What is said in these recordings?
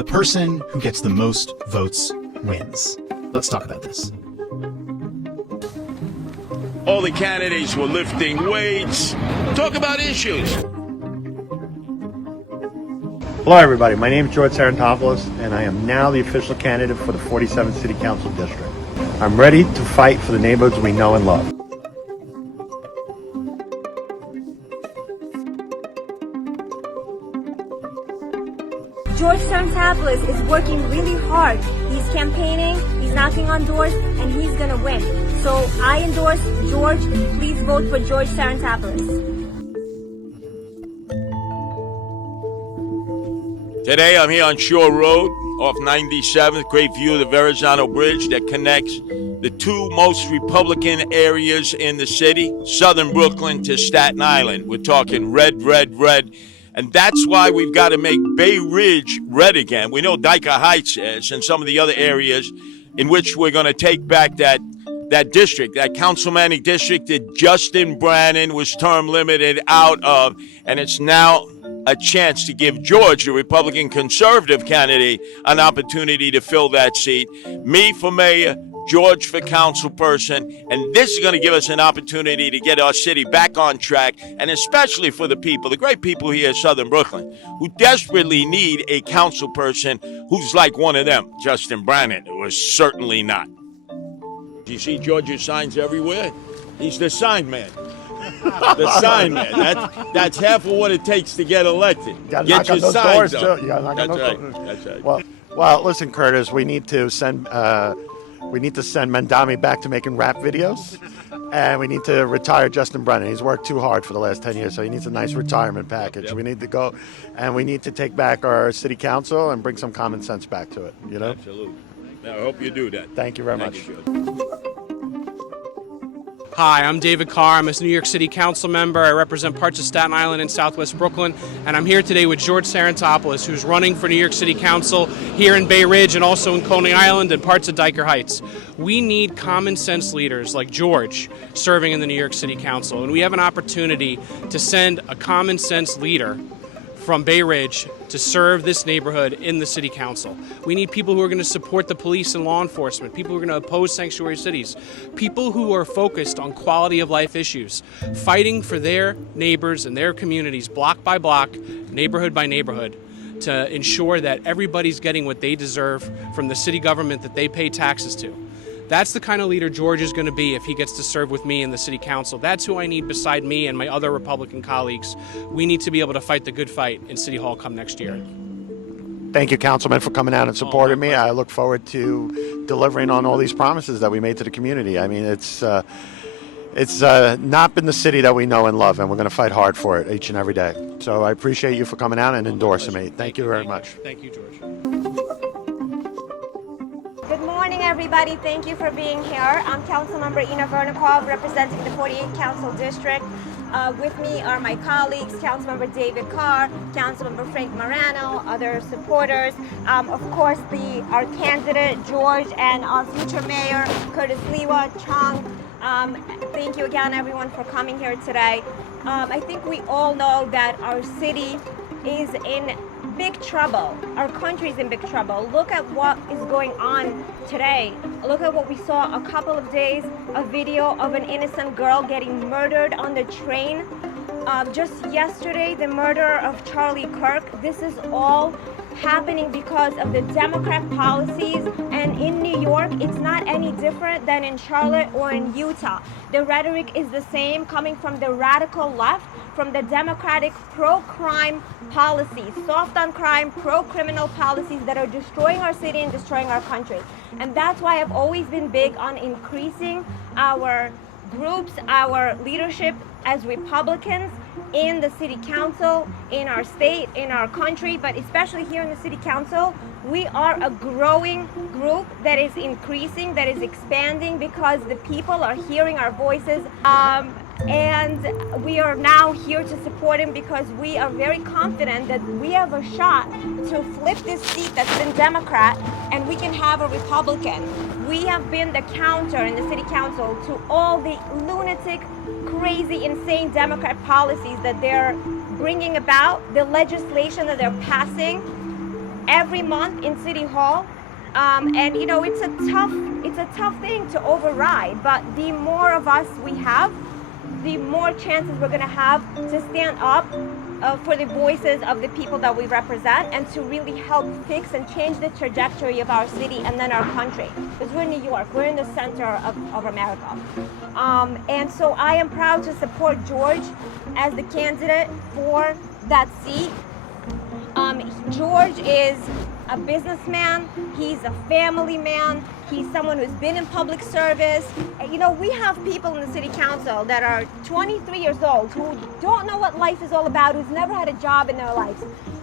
The person who gets the most votes wins. Let's talk about this. All the candidates were lifting weights. Talk about issues. Hello everybody, my name is George SARANTOPOULOS and I am now the official candidate for the 47th City Council District. I'm ready to fight for the neighborhoods we know and love. George SARANTOPOULOS is working really hard. He's campaigning, he's knocking on doors, and he's gonna win. So I endorse George. Please vote for George SARANTOPOULOS. Today I'm here on Shore Road off 97th, great view of the Verrazano Bridge that connects the two most Republican areas in the city, southern Brooklyn to Staten Island. We're talking red, red, red. And that's why we've got to make Bay Ridge red again. We know Dyker Heights is, and some of the other areas in which we're going to take back that district, that councilmanic district that Justin Brannan was term limited out of. And it's now a chance to give George, the Republican conservative candidate, an opportunity to fill that seat. Me for mayor, George for council person, and this is going to give us an opportunity to get our city back on track, and especially for the people, the great people here in Southern Brooklyn, who desperately need a council person who's like one of them. Justin Brannan was certainly not. You see George's signs everywhere? He's the sign man. The sign man. That's half of what it takes to get elected. You Get your signs up. That's right. That's right. Well, listen, Curtis, we need to send Mandami back to making rap videos, and we need to retire Justin Brennan. He's worked too hard for the last 10 years, so he needs a nice retirement package. Yep. We need to go, and we need to take back our city council and bring some common sense back to it, you know? Absolutely. Now, I hope you do that. Thank you very much. Hi, I'm David Carr. I'm a New York City Council member. I represent parts of Staten Island and Southwest Brooklyn, and I'm here today with George SARANTOPOULOS, who's running for New York City Council here in Bay Ridge and also in Coney Island and parts of Dyker Heights. We need common sense leaders like George serving in the New York City Council, and we have an opportunity to send a common sense leader from Bay Ridge to serve this neighborhood in the city council. We need people who are going to support the police and law enforcement, people who are going to oppose sanctuary cities, people who are focused on quality of life issues, fighting for their neighbors and their communities block by block, neighborhood by neighborhood, to ensure that everybody's getting what they deserve from the city government that they pay taxes to. That's the kind of leader George is going to be if he gets to serve with me in the city council. That's who I need beside me and my other Republican colleagues. We need to be able to fight the good fight in City Hall come next year. Thank you, Councilman, for coming out and supporting me. I look forward to delivering on all these promises that we made to the community. I mean, it's not been the city that we know and love, and we're going to fight hard for it each and every day. So I appreciate you for coming out and endorsing me. Thank you very much. Thank you, George. Good morning, everybody. Thank you for being here. I'm Councilmember Ina Vernikov, representing the 48th Council District. With me are my colleagues, Councilmember David Carr, Councilmember Frank Morano, other supporters. Of course, our candidate, George, and our future mayor, Curtis Liwa Chung. Thank you again, everyone, for coming here today. I think we all know that our city is in big trouble. Our country is in big trouble. Look at what is going on today. Look at what we saw a couple of days, a video of an innocent girl getting murdered on the train. Just yesterday, the murder of Charlie Kirk. This is all happening because of the Democrat policies, and in New York it's not any different than in Charlotte or in Utah. The rhetoric is the same, coming from the radical left, from the Democratic pro-crime policies, soft on crime, pro-criminal policies that are destroying our city and destroying our country. And that's why I've always been big on increasing our groups, our leadership as Republicans in the city council, in our state, in our country, but especially here in the city council. We are a growing group that is increasing, that is expanding, because the people are hearing our voices. And we are now here to support him because we are very confident that we have a shot to flip this seat that's been Democrat and we can have a Republican. We have been the counter in the city council to all the lunatic, crazy, insane Democrat policies that they're bringing about, the legislation that they're passing. every month in City Hall. And you know, it's a tough thing to override, but the more of us we have, the more chances we're going to have to stand up for the voices of the people that we represent and to really help fix and change the trajectory of our city and then our country. Because we're in New York, we're in the center of America. And so I am proud to support George as the candidate for that seat. George is a businessman, he's a family man, he's someone who's been in public service. And, you know, we have people in the city council that are 23 years old who don't know what life is all about, who's never had a job in their lives.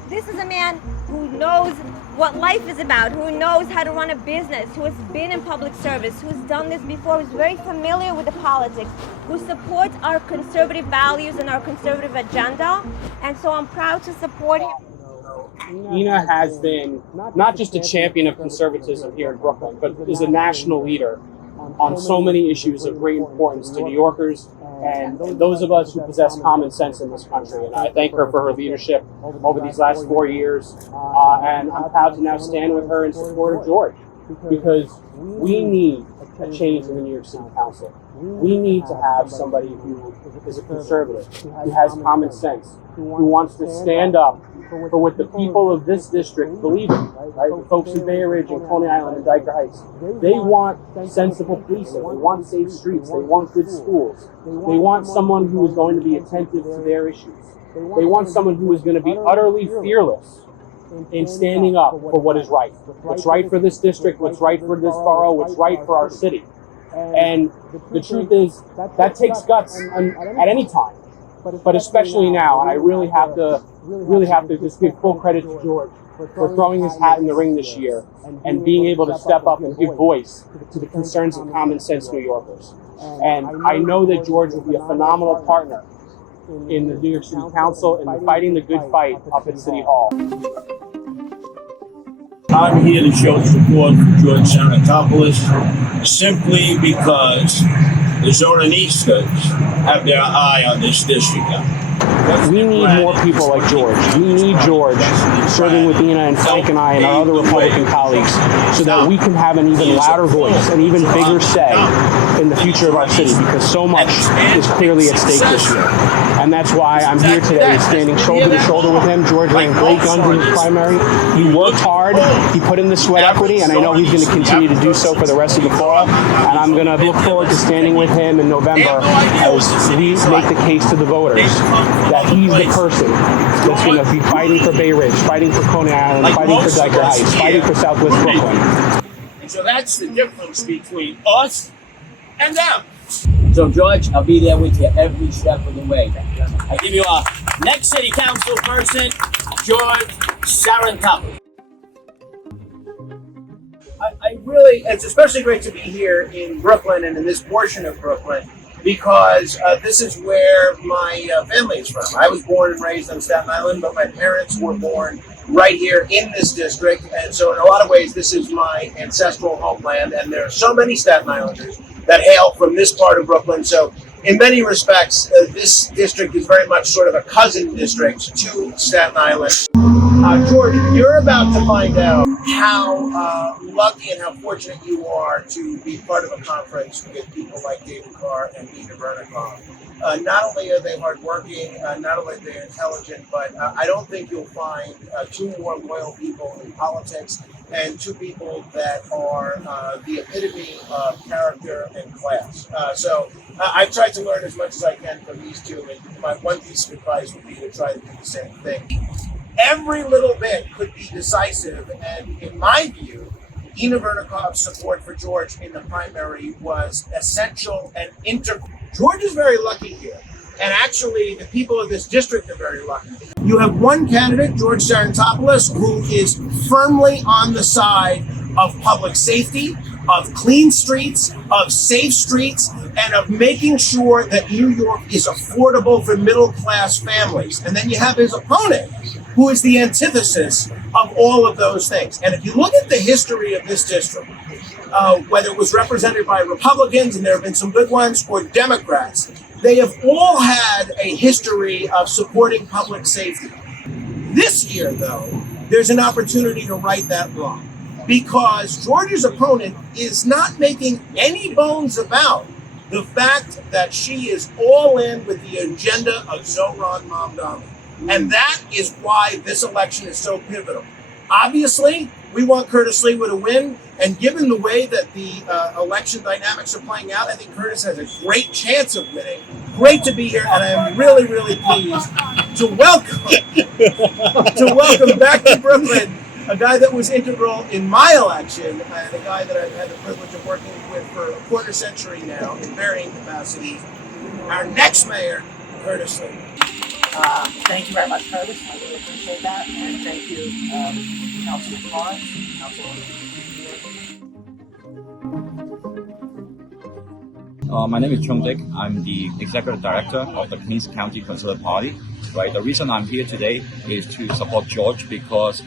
This is a man who knows what life is about, who knows how to run a business, who has been in public service, who's done this before, who's very familiar with the politics, who supports our conservative values and our conservative agenda. And so I'm proud to support him. Ina has been not just a champion of conservatism here in Brooklyn, but is a national leader on so many issues of great importance to New Yorkers and those of us who possess common sense in this country. And I thank her for her leadership over these last 4 years. And I'm proud to now stand with her in support of George, because we need a change in the New York City Council. We need to have somebody who is a conservative, who has common sense, who wants to stand up for what the people of this district believe in, right? The folks in Bay Ridge and Coney Island and Dyker Heights, they want sensible policing, they want safe streets, they want good schools, they want someone who is going to be attentive to their issues. They want someone who is going to be utterly fearless in standing up for what is right. What's right for this district, what's right for this borough, what's right for our city. And the truth is, that takes guts at any time, but especially now. And I really have to just give full credit to George for throwing his hat in the ring this year and being able to step up and give voice to the concerns of common sense New Yorkers. And I know that George will be a phenomenal partner in the New York City Council and fighting the good fight up at City Hall. I'm here to show support for George SARANTOPOULOS simply because the Zoranistas have their eye on this district now. We need more people like George. We need George serving with Ina and Frank and I and our other Republican colleagues so that we can have an even louder voice, an even bigger say in the future of our city, because so much is clearly at stake this year. And that's why I'm here today, standing shoulder to shoulder with him. George ran great guns in his primary. He worked hard. He put in the sweat equity, and I know he's going to continue to do so for the rest of the fall. And I'm going to look forward to standing with him in November as we make the case to the voters that he's the person that's going to be fighting for Bay Ridge, fighting for Coney Island, fighting for Dyker Heights, fighting for Southwest Brooklyn. And so that's the difference between us and them. So George, I'll be there with you every step of the way. I give you our next city council person, George SARANTOPOULOS. I really, it's especially great to be here in Brooklyn and in this portion of Brooklyn, because this is where my family is from. I was born and raised on Staten Island, but my parents were born right here in this district. And so in a lot of ways, this is my ancestral homeland. And there are so many Staten Islanders that hail from this part of Brooklyn. So in many respects, this district is very much sort of a cousin district to Staten Island. George, you're about to find out how lucky and how fortunate you are to be part of a conference with people like David Carr and Ina Vernikov. Not only are they hardworking, not only are they intelligent, but I don't think you'll find two more loyal people in politics and two people that are the epitome of character and class. So I've tried to learn as much as I can from these two, and my one piece of advice would be to try to do the same thing. Every little bit could be decisive, and in my view, Ina Vernikov's support for George in the primary was essential and integral. George is very lucky here, and actually the people of this district are very lucky. You have one candidate, George SARANTOPOULOS, who is firmly on the side of public safety, of clean streets, of safe streets, and of making sure that New York is affordable for middle-class families. And then you have his opponent, who is the antithesis of all of those things. And if you look at the history of this district, whether it was represented by Republicans, and there have been some good ones, or Democrats, they have all had a history of supporting public safety. This year, though, there's an opportunity to right that wrong. Because Georgia's opponent is not making any bones about the fact that she is all in with the agenda of Zohran Mamdani. And that is why this election is so pivotal. Obviously, we want Curtis Lewa to win, and given the way that the election dynamics are playing out, I think Curtis has a great chance of winning. Great to be here, and I am really, really pleased to welcome back to Brooklyn a guy that was integral in my election, and a guy that I've had the privilege of working with for a quarter century now in varying capacities. Our next mayor, Curtis Lewa. Thank you very much, Curtis. I really appreciate that. And thank you, Councilman Barnes, My name is Chung Dick. I'm the Executive Director of the Queens County Conservative Party. Right. The reason I'm here today is to support George because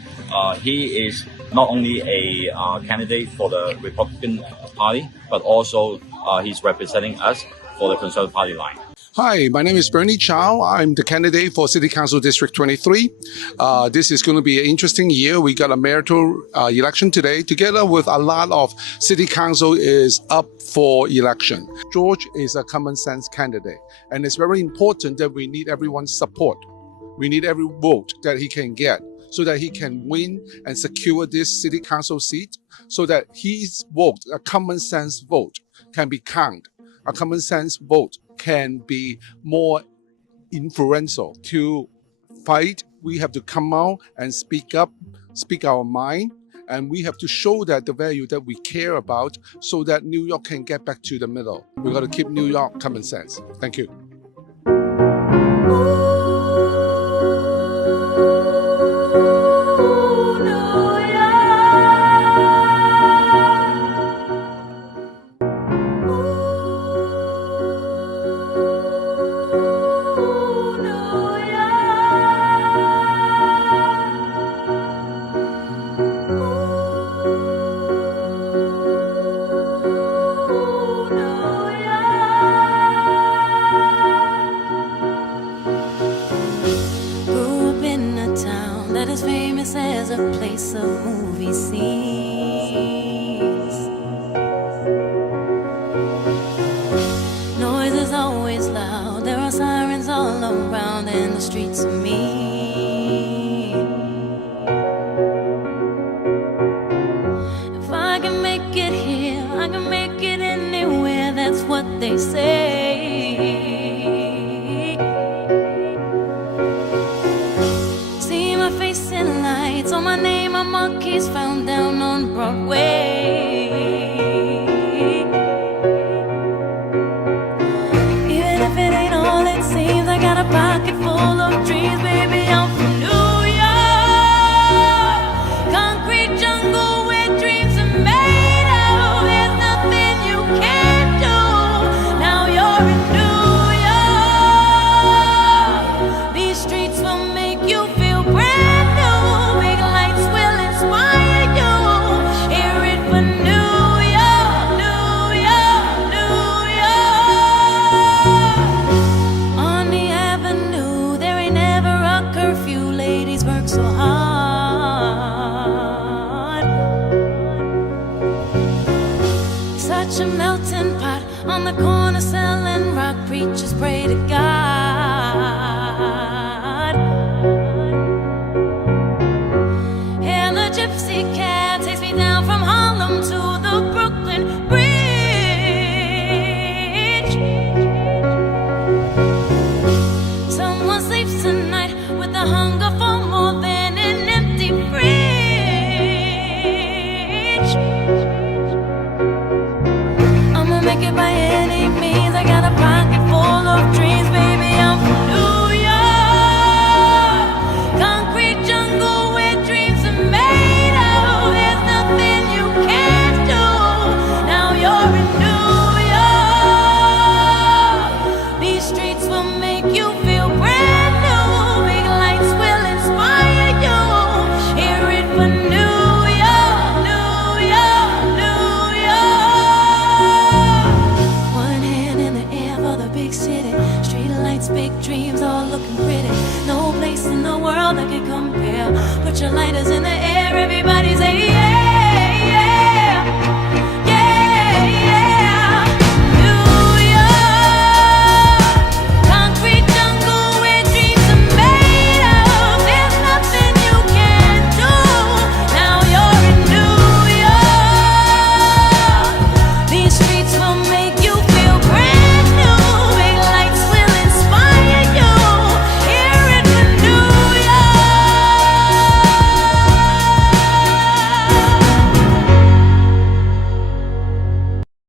he is not only a candidate for the Republican Party, but also he's representing us for the Conservative Party line. Hi, my name is Bernie Chow. I'm the candidate for City Council District 23. This is going to be an interesting year. We got a mayoral election today, together with a lot of city council is up for election. George is a common sense candidate, and it's very important that we need everyone's support. We need every vote that he can get so that he can win and secure this city council seat, so that his vote, a common sense vote, can be counted. A common sense vote can be more influential. To fight, we have to come out and speak up, speak our mind, and we have to show that the value that we care about so that New York can get back to the middle. We've got to keep New York common sense. Thank you. As a place of movie scenes, noise is always loud. There are sirens all around, and the streets are mean. If I can make it here, I can make it anywhere. That's what they say. On my name, a monkey's found down on Broadway. Even if it ain't all it seems, I got a pocket full of dreams, baby. I'm from New York, concrete jungle where dreams are made of. There's nothing you can't do. Now you're in New York. These streets will make you feel brand. So hard, such a melting pot on the corner selling rock. Preachers pray to God, and the gypsy cat takes me down from